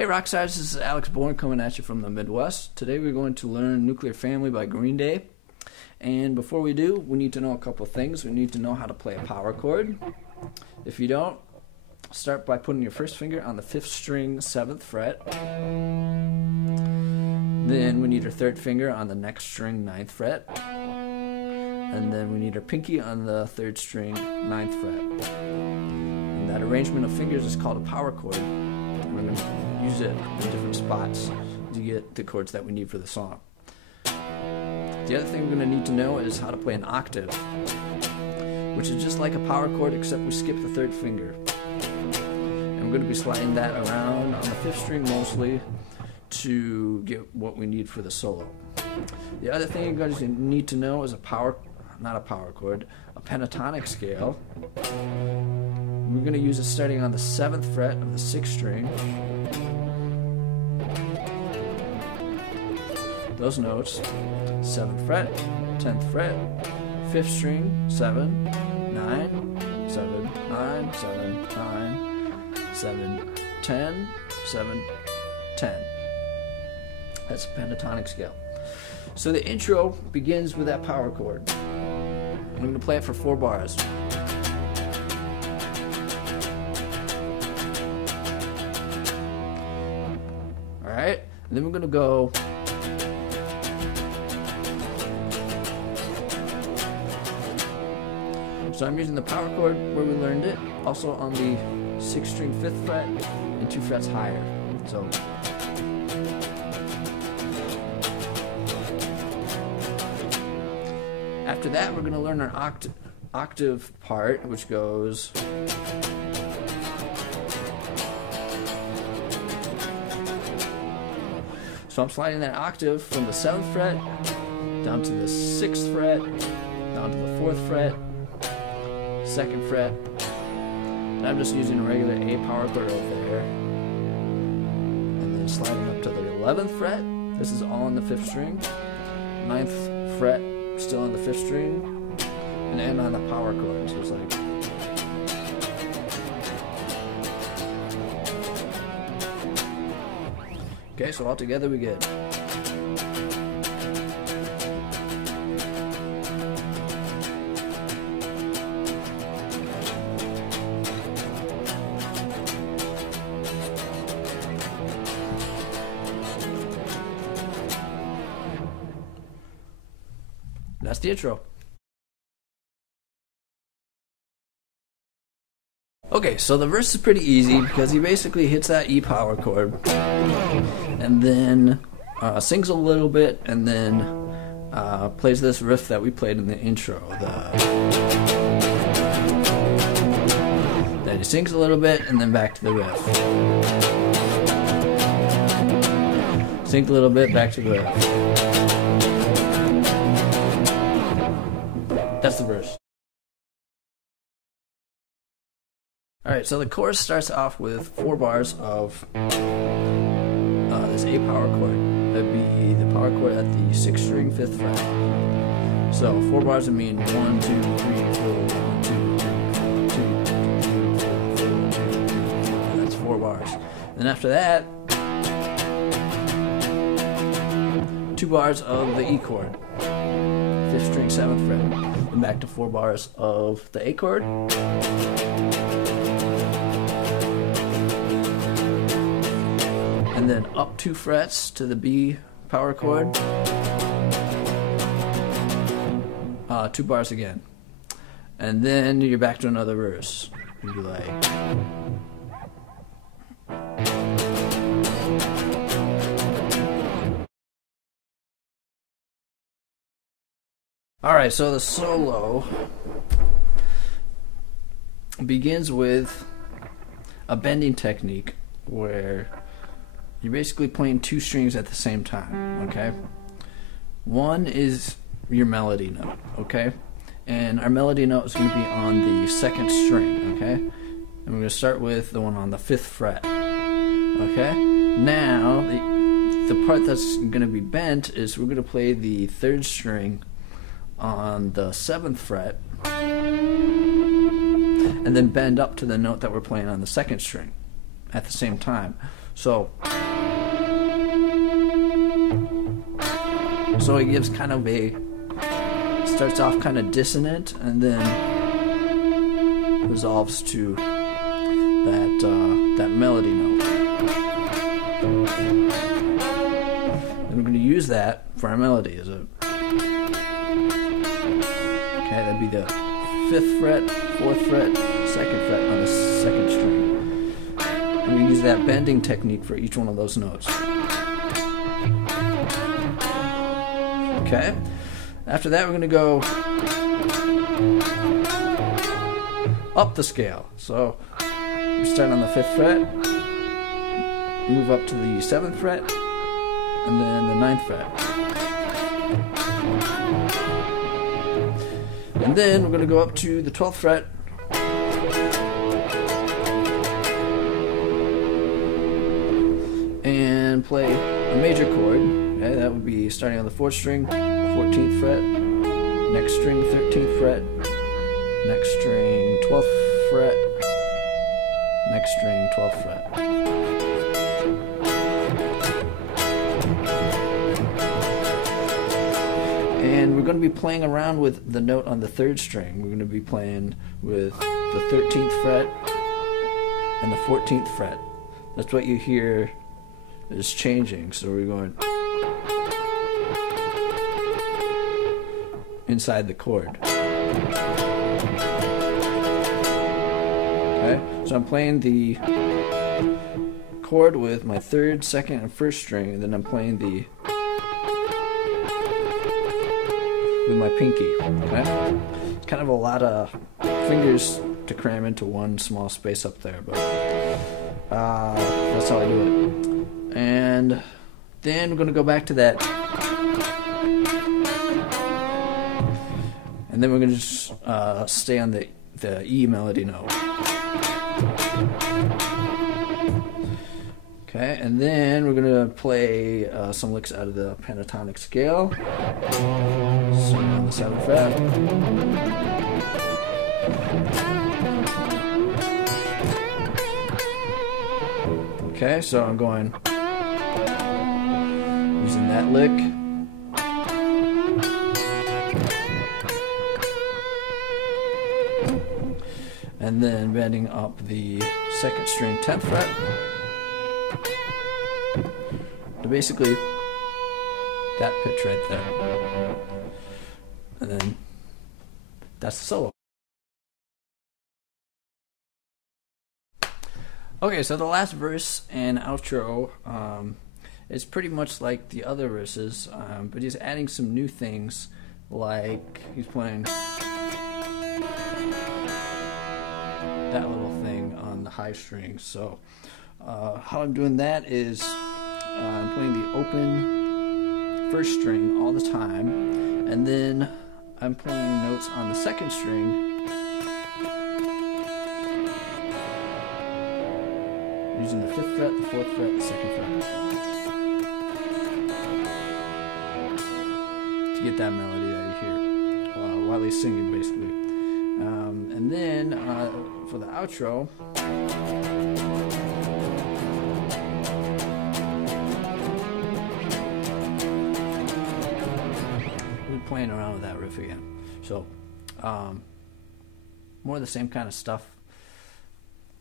Hey Rockstars, this is Alex Bourne coming at you from the Midwest. Today we're going to learn Nuclear Family by Green Day. And before we do, we need to know a couple of things. We need to know how to play a power chord. If you don't, start by putting your first finger on the 5th string, 7th fret. Then we need our 3rd finger on the next string, 9th fret. And then we need our pinky on the 3rd string, 9th fret. And that arrangement of fingers is called a power chord. We're going to use it in different spots to get the chords that we need for the song. The other thing we're going to need to know is how to play an octave, which is just like a power chord except we skip the 3rd finger. And we're going to be sliding that around on the 5th string mostly to get what we need for the solo. The other thing you're going to need to know is a pentatonic scale. We're going to use it starting on the 7th fret of the 6th string. Those notes: 7th fret, 10th fret, 5th string, 7, 9, 7, 9, 7, 9, 7, 10, 7, 10. That's a pentatonic scale. So the intro begins with that power chord. I'm going to play it for 4 bars. Alright, and then we're going to go so I'm using the power chord where we learned it, also on the 6th string, 5th fret, and 2 frets higher. So after that, we're going to learn our octave part, which goes so I'm sliding that octave from the 7th fret down to the 6th fret, down to the 4th fret, 2nd fret, and I'm just using a regular A power chord over there, and then sliding up to the 11th fret. This is all on the 5th string, 9th fret still on the 5th string, and end on the power chord. So it's like okay, so all together we get that's the intro. Okay, so the verse is pretty easy because he basically hits that E power chord and then sings a little bit and then plays this riff that we played in the intro. Then he sings a little bit and then back to the riff. Sings a little bit, back to the riff. That's the verse. Alright, so the chorus starts off with 4 bars of this A power chord. That'd be the power chord at the 6th string, 5th fret. So 4 bars would mean 1, 2, 3, 4, 1, 2, 3, 4, 2, 2, 3, 4, 2, 3, 4. That's 4 bars. Then after that, 2 bars of the E chord, 5th string, 7th fret. And back to 4 bars of the A chord. And then up 2 frets to the B power chord. 2 bars again. And then you're back to another verse. You'd be like alright, so the solo begins with a bending technique where you're basically playing 2 strings at the same time, okay? One is your melody note, okay? And our melody note is going to be on the 2nd string, okay? And we're going to start with the one on the 5th fret, okay? Now, the part that's going to be bent is we're going to play the 3rd string on the 7th fret and then bend up to the note that we're playing on the 2nd string at the same time. So So it gives kind of a, starts off kind of dissonant and then resolves to that melody note. And we're going to use that for our melody. Okay, that'd be the 5th fret, 4th fret, 2nd fret on the 2nd string. And we use that bending technique for each one of those notes. Okay, after that we're going to go up the scale. So we start on the 5th fret, move up to the 7th fret, and then the 9th fret. And then we're going to go up to the 12th fret, and play a major chord. Okay, that would be starting on the 4th string, 14th fret, next string 13th fret, next string 12th fret, next string 12th fret. And we're going to be playing around with the note on the 3rd string. We're going to be playing with the 13th fret and the 14th fret. That's what you hear is changing. So we're going inside the chord. Okay, so I'm playing the chord with my 3rd, 2nd, and 1st string, and then I'm playing the with my pinky. Okay, it's kind of a lot of fingers to cram into one small space up there, but that's how I do it. And then we're going to go back to that, and then we're going to just stay on the E melody note. Okay, and then we're going to play some licks out of the pentatonic scale. So on the 7th fret. Okay, so I'm going using that lick. And then bending up the 2nd string 10th fret. So basically that pitch right there. And then that's the solo. Okay, so the last verse and outro is pretty much like the other verses, but he's adding some new things, like he's playing that little thing on the high strings. So how I'm doing that is I'm playing the open 1st string all the time, and then I'm playing notes on the 2nd string using the 5th fret, the 4th fret, the 2nd fret to get that melody that you hear while he's singing, basically. And then for the outro, we're playing around with that riff again. So more of the same kind of stuff,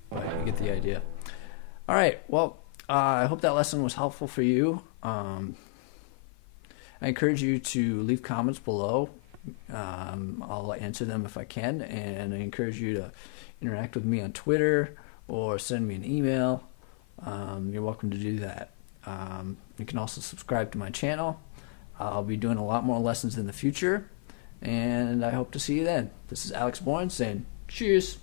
but you get the idea. All right, well, I hope that lesson was helpful for you. I encourage you to leave comments below. I'll answer them if I can, and I encourage you to interact with me on Twitter or send me an email. You're welcome to do that. You can also subscribe to my channel. I'll be doing a lot more lessons in the future, and I hope to see you then. This is Alex Bourne saying cheers.